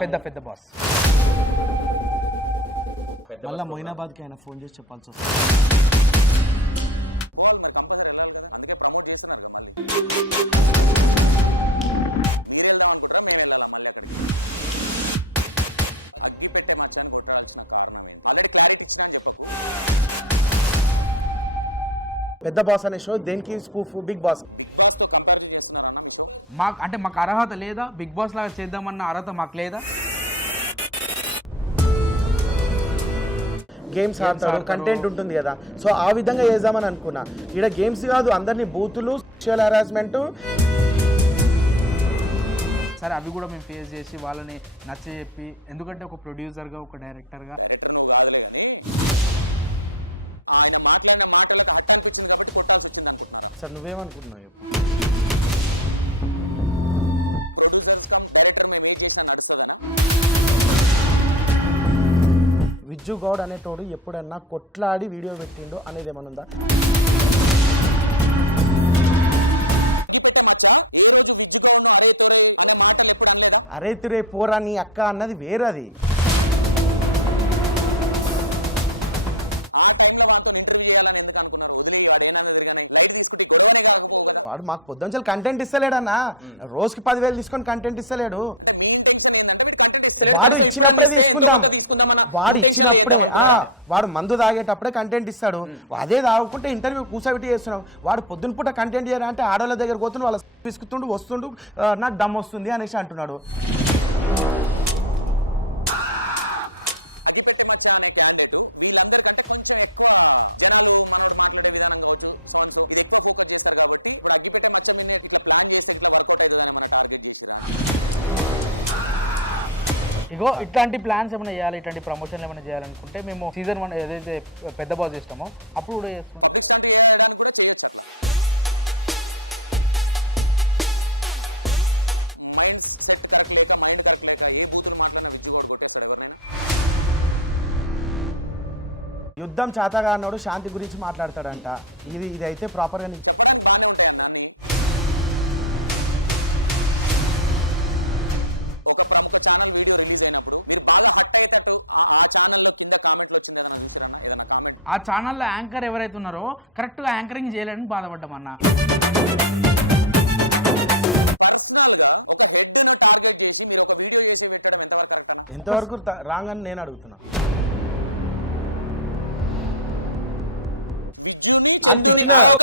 పెద్ద పెద్ద బాస్ మళ్ళీ మొయినాబాద్కి ఆయన ఫోన్ చేసి చెప్పాల్సి వస్తుంది పెద్ద బాస్ అనే షో దేనికి స్పూఫ్ బిగ్ బాస్ మాకు అంటే మాకు అర్హత లేదా? బిగ్ బాస్ లాగా చేద్దామన్న అర్హత మాకు లేదా? గేమ్స్ ఆడతాడు కంటెంట్ ఉంటుంది కదా. సో ఆ విధంగా చేద్దామని అనుకున్నా. ఇక్కడ గేమ్స్ కాదు అందరినీ బూతులు సెక్షువల్ హరాస్మెంట్ సరే అవి కూడా మేము ఫేస్ చేసి వాళ్ళని నచ్చ చెప్పి ఎందుకంటే ఒక ప్రొడ్యూసర్గా ఒక డైరెక్టర్గా సార్ నువ్వేమనుకుంటున్నావు? విజ్జు గౌడ్ అనేటోడు ఎప్పుడన్నా కొట్లాడి వీడియో పెట్టిండు అనేది ఏమన్నా ఉందా? అరే తిరే పోరా నీ అక్క అన్నది వేరది. వాడు మాకు పొద్దుంచలు కంటెంట్ ఇస్తలేడన్నా. రోజుకి పదివేలు తీసుకొని కంటెంట్ ఇస్తలేడు. వాడు ఇచ్చినప్పుడే తీసుకుందాం. వాడు ఇచ్చినప్పుడే ఆ వాడు మందు తాగేటప్పుడే కంటెంట్ ఇస్తాడు. అదే తాగుకుంటే ఇంటర్వ్యూ కూర్చోబెట్టి చేస్తున్నాం వాడు పొద్దున పూట కంటెంట్ చేయరా అంటే ఆడవాళ్ళ దగ్గర పోతుండు వాళ్ళ పిసుకుతుండు వస్తుండు నాకు దమ్ వస్తుంది అనేసి అంటున్నాడు. ఇగో ఇట్లాంటి ప్లాన్స్ ఏమైనా చేయాలి? ఇట్లాంటి ప్రమోషన్లు ఏమైనా చేయాలనుకుంటే మేము సీజన్ వన్ ఏదైతే పెద్ద బాస్ చేస్తామో అప్పుడు కూడా చేస్తాం. యుద్ధం చేతగా అన్నాడు శాంతి గురించి మాట్లాడతాడంట. ఇది ఇది అయితే ప్రాపర్గా ఆ ఛానల్లో యాంకర్ ఎవరైతే ఉన్నారో కరెక్ట్గా యాంకరింగ్ చేయలేదని బాధపడ్డాం అన్న. ఎంతవరకు రాంగ్ అని నేను అడుగుతున్నా. అది తిట్టిన-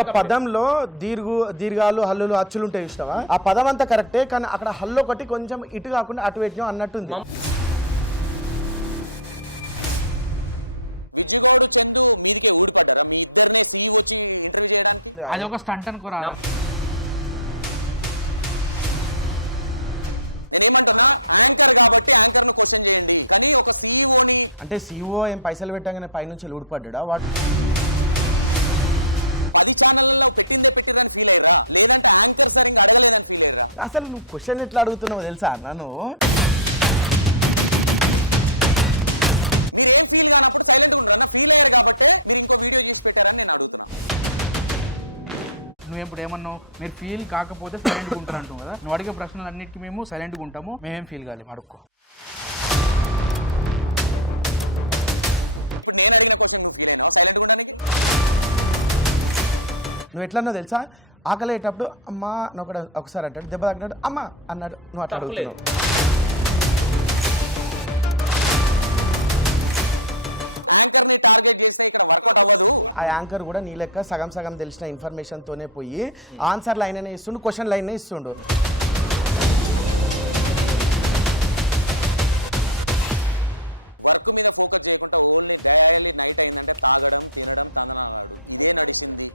ఒక పదంలో దీర్ఘు దీర్ఘాలు హల్లులు అచ్చులు ఉంటాయి ఇష్టమా ఆ పదం అంతా కరెక్టే కానీ అక్కడ హల్లు ఒకటి కొంచెం ఇటు కాకుండా అటు పెట్టినాం అన్నట్టుంది. అది ఒక స్టంట్ అనుకోరా. అంటే సీఓ ఏం పైసలు పెట్టగానే పైనుంచి ఊడిపడ్డా వాడు అసలు నువ్వు క్వశ్చన్ ఎట్లా అడుగుతున్నావు తెలుసా నన్ను నువ్వు ఇప్పుడు ఏమన్నావు? మీరు ఫీల్ కాకపోతే సైలెంట్గా ఉంటారు అంటావు కదా? నువ్వు అడిగే ప్రశ్నలు అన్నిటికీ మేము సైలెంట్గా ఉంటాము. మేమేం ఫీల్ కావాలి అడుక్కో. నువ్వు ఎట్లన్నా తెలుసా? ఆకలి అయ్యేటప్పుడు అమ్మా అని ఒకడు ఒకసారి అంటాడు దెబ్బ తాకినాడు అమ్మ అన్నాడు. నువ్వు అట్లా అడుగుతున్నావు. ఆ యాంకర్ కూడా నీ లెక్క సగం సగం తెలిసిన ఇన్ఫర్మేషన్ తోనే పోయి ఆన్సర్ లైన్ అనే ఇస్తుండు క్వశ్చన్ లైన్ ఇస్తుండు.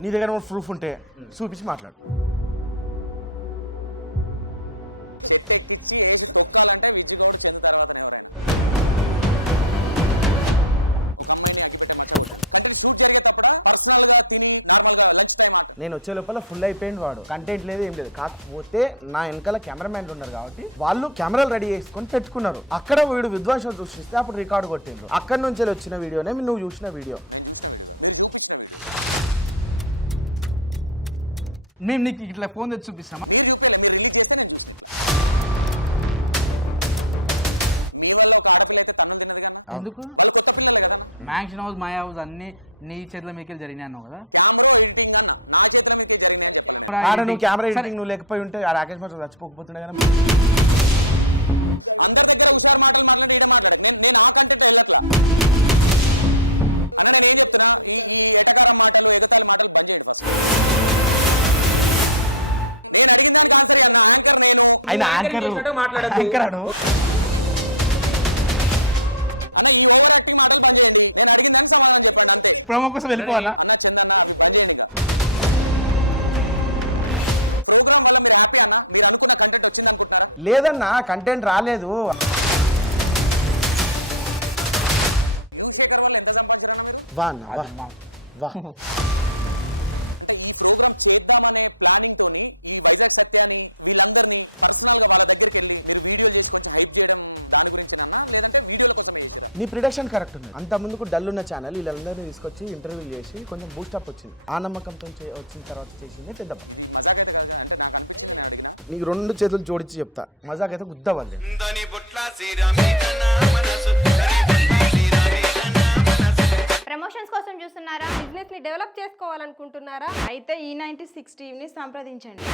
నీ దగ్గర ప్రూఫ్ ఉంటే చూపించి మాట్లాడు. నేను వచ్చే లోపల ఫుల్ అయిపోయింది వాడు. కంటెంట్ లేదు ఏం లేదు. కాకపోతే నా వెనకాల కెమెరామ్యాన్ ఉన్నారు కాబట్టి వాళ్ళు కెమెరాలు రెడీ చేసుకొని పెట్టుకున్నారు. అక్కడ వీడు విద్వాంసం సృష్టిస్తే అప్పుడు రికార్డు కొట్టిండ్రు. అక్కడ నుంచి వచ్చిన వీడియోనే నువ్వు చూసిన వీడియో మేము నీకు ఇట్లా ఫోన్ తెచ్చి చూపిస్తామా? ఎందుకు? మ్యాక్షన్ హౌస్ మై హౌస్ అన్ని నీ చేతుల మీకెళ్ళి జరిగినాయి అన్నావు కదా? ఆడ నువ్వు కెమెరా ఎడిటింగ్ నువ్వు లేకపోయి ఉంటే ఆ రాకేష్ మాస్టర్ చచ్చిపోకపోతుండే కదా. ఆయన యాంకర్ యాంకర్ ప్రోమో కోసం వెళ్ళిపోవాలా? లేదన్నా కంటెంట్ రాలేదు. వా అన్న వా. నీ ప్రిడక్షన్ కరెక్ట్ ఉంది అంత ముందుకు డల్ ఉన్న ఛానల్ వీళ్ళందరినీ తీసుకొచ్చి ఇంటర్వ్యూ చేసి కొంచెం బూస్టప్ వచ్చింది. ఆ నమ్మకంతో వచ్చిన తర్వాత చేసింది పెద్దప్ప నీకు రెండు చేతులు జోడించి చెప్తా. మజాక్ అయితే గుద్దవాలి ప్రమోషన్స్ కోసం చూస్తున్నారా? బిజినెస్ని డెవలప్ చేసుకోవాలనుకుంటున్నారా? అయితే ఈ నైన్టీ సిక్స్ టీవీని సంప్రదించండి.